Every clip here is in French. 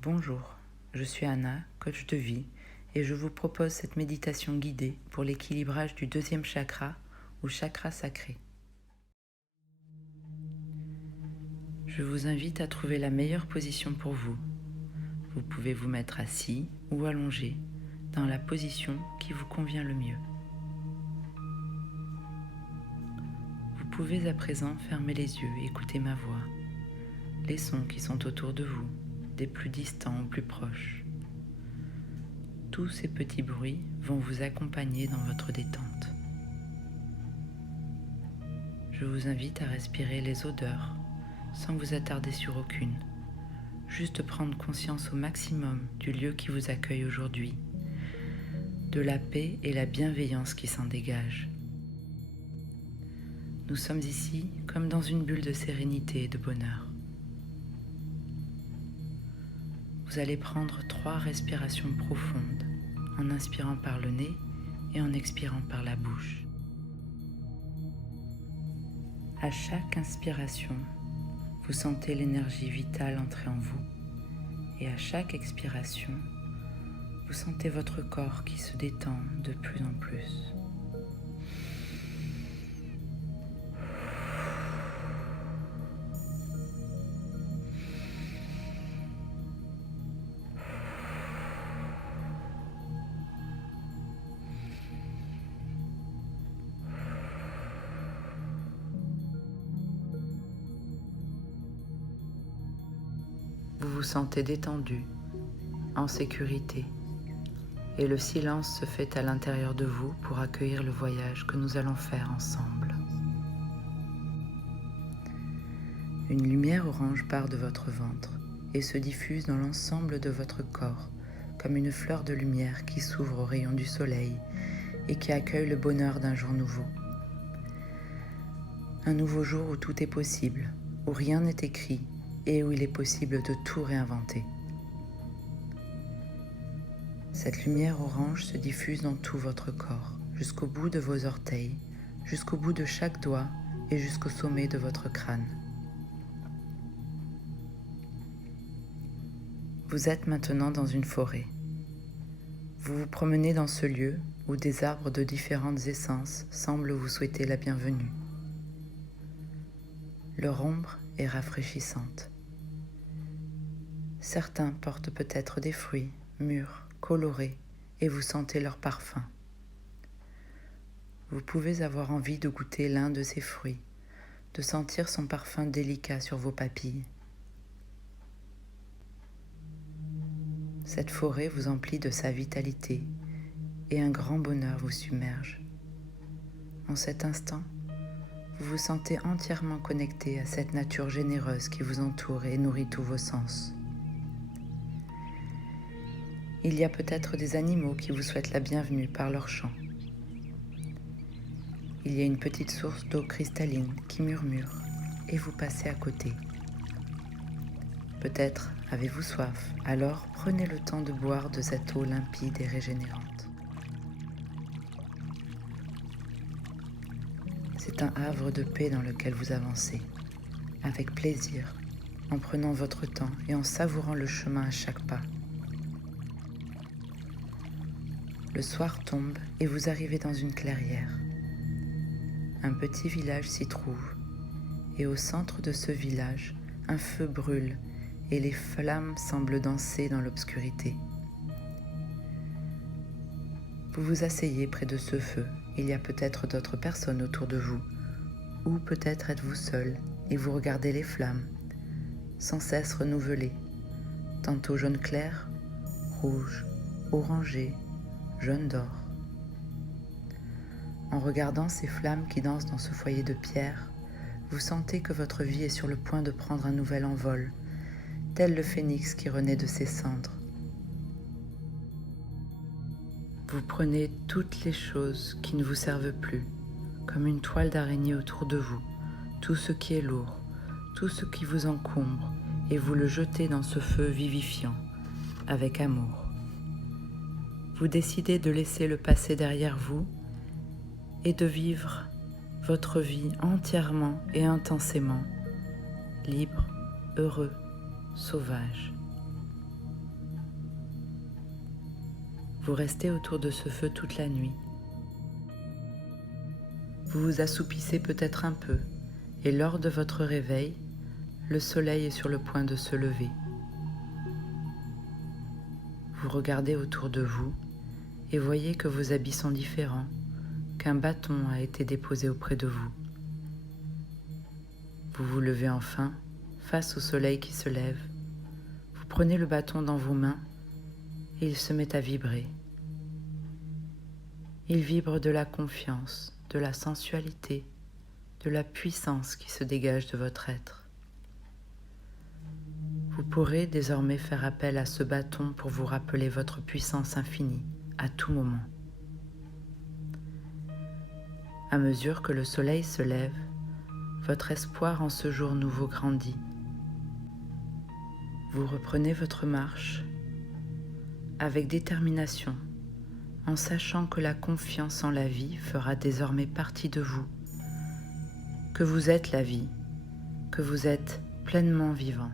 Bonjour, je suis Anna, coach de vie, et je vous propose cette méditation guidée pour l'équilibrage du deuxième chakra ou chakra sacré. Je vous invite à trouver la meilleure position pour vous. Vous pouvez vous mettre assis ou allongé dans la position qui vous convient le mieux. Vous pouvez à présent fermer les yeux et écouter ma voix, les sons qui sont autour de vous, des plus distants aux plus proches. Tous ces petits bruits vont vous accompagner dans votre détente. Je vous invite à respirer les odeurs sans vous attarder sur aucune. Juste prendre conscience au maximum du lieu qui vous accueille aujourd'hui, de la paix et la bienveillance qui s'en dégagent. Nous sommes ici comme dans une bulle de sérénité et de bonheur. Vous allez prendre 3 respirations profondes en inspirant par le nez et en expirant par la bouche. À chaque inspiration, vous sentez l'énergie vitale entrer en vous et à chaque expiration, vous sentez votre corps qui se détend de plus en plus. Vous vous sentez détendu, en sécurité, et le silence se fait à l'intérieur de vous pour accueillir le voyage que nous allons faire ensemble. Une lumière orange part de votre ventre et se diffuse dans l'ensemble de votre corps, comme une fleur de lumière qui s'ouvre aux rayons du soleil et qui accueille le bonheur d'un jour nouveau. Un nouveau jour où tout est possible, où rien n'est écrit et où il est possible de tout réinventer. Cette lumière orange se diffuse dans tout votre corps, jusqu'au bout de vos orteils, jusqu'au bout de chaque doigt et jusqu'au sommet de votre crâne. Vous êtes maintenant dans une forêt. Vous vous promenez dans ce lieu où des arbres de différentes essences semblent vous souhaiter la bienvenue. Leur ombre est rafraîchissante. Certains portent peut-être des fruits mûrs, colorés, et vous sentez leur parfum. Vous pouvez avoir envie de goûter l'un de ces fruits, de sentir son parfum délicat sur vos papilles. Cette forêt vous emplit de sa vitalité et un grand bonheur vous submerge. En cet instant, vous vous sentez entièrement connecté à cette nature généreuse qui vous entoure et nourrit tous vos sens. Il y a peut-être des animaux qui vous souhaitent la bienvenue par leur chant. Il y a une petite source d'eau cristalline qui murmure et vous passez à côté. Peut-être avez-vous soif, alors prenez le temps de boire de cette eau limpide et régénérante. C'est un havre de paix dans lequel vous avancez, avec plaisir, en prenant votre temps et en savourant le chemin à chaque pas. Le soir tombe et vous arrivez dans une clairière. Un petit village s'y trouve, et au centre de ce village, un feu brûle et les flammes semblent danser dans l'obscurité. Vous vous asseyez près de ce feu, il y a peut-être d'autres personnes autour de vous, ou peut-être êtes-vous seul et vous regardez les flammes, sans cesse renouvelées, tantôt jaune clair, rouge, orangé, jaune d'or. En regardant ces flammes qui dansent dans ce foyer de pierre, vous sentez que votre vie est sur le point de prendre un nouvel envol, tel le phénix qui renaît de ses cendres. Vous prenez toutes les choses qui ne vous servent plus, comme une toile d'araignée autour de vous, tout ce qui est lourd, tout ce qui vous encombre, et vous le jetez dans ce feu vivifiant, avec amour. Vous décidez de laisser le passé derrière vous et de vivre votre vie entièrement et intensément, libre, heureux, sauvage. Vous restez autour de ce feu toute la nuit. Vous vous assoupissez peut-être un peu, et lors de votre réveil, le soleil est sur le point de se lever. Vous regardez autour de vous et voyez que vos habits sont différents, qu'un bâton a été déposé auprès de vous. Vous vous levez enfin, face au soleil qui se lève. Vous prenez le bâton dans vos mains et il se met à vibrer. Il vibre de la confiance, de la sensualité, de la puissance qui se dégage de votre être. Vous pourrez désormais faire appel à ce bâton pour vous rappeler votre puissance infinie à tout moment. À mesure que le soleil se lève, votre espoir en ce jour nouveau grandit. Vous reprenez votre marche avec détermination, en sachant que la confiance en la vie fera désormais partie de vous, que vous êtes la vie, que vous êtes pleinement vivant.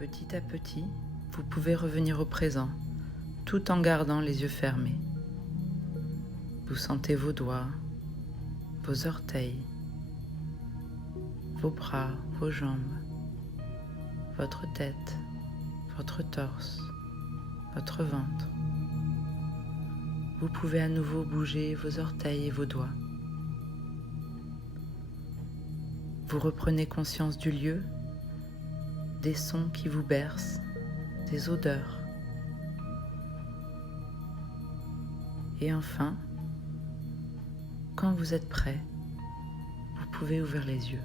Petit à petit, vous pouvez revenir au présent, tout en gardant les yeux fermés. Vous sentez vos doigts, vos orteils, vos bras, vos jambes, votre tête, votre torse, votre ventre. Vous pouvez à nouveau bouger vos orteils et vos doigts. Vous reprenez conscience du lieu, des sons qui vous bercent, des odeurs. Et enfin, quand vous êtes prêt, vous pouvez ouvrir les yeux.